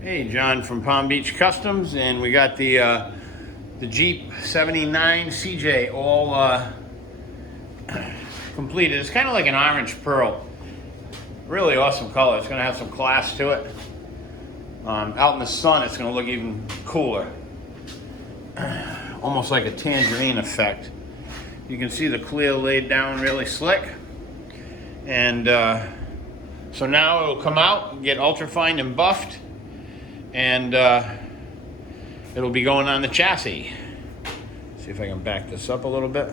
Hey, John from Palm Beach Customs, and we got the Jeep 79 CJ all completed. It's kind of like an orange pearl. Really awesome color. It's going to have some class to it. Out in the sun, it's going to look even cooler. Almost like a tangerine effect. You can see the clear laid down really slick. And so now it'll come out and get ultra-fine and buffed. And it'll be going on the chassis. See if I can back this up a little bit.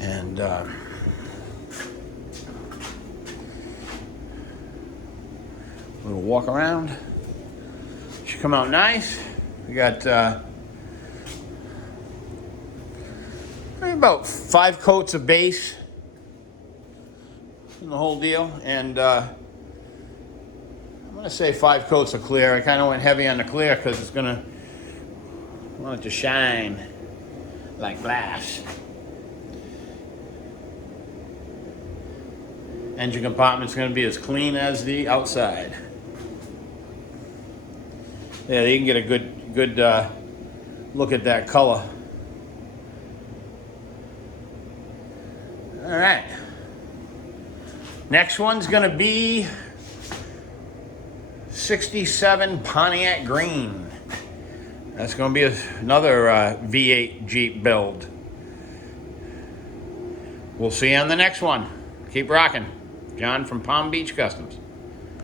And little walk around. Should come out nice. We got about 5 coats of base in the whole deal, and I'm gonna say 5 coats of clear. I kind of went heavy on the clear because it's gonna want it to shine like glass. Engine compartment's gonna be as clean as the outside. Yeah, you can get a good look at that color. All right. Next one's gonna be 67 Pontiac Green. That's gonna be another V8 Jeep build. We'll see you on the next one. Keep rocking. John from Palm Beach Customs.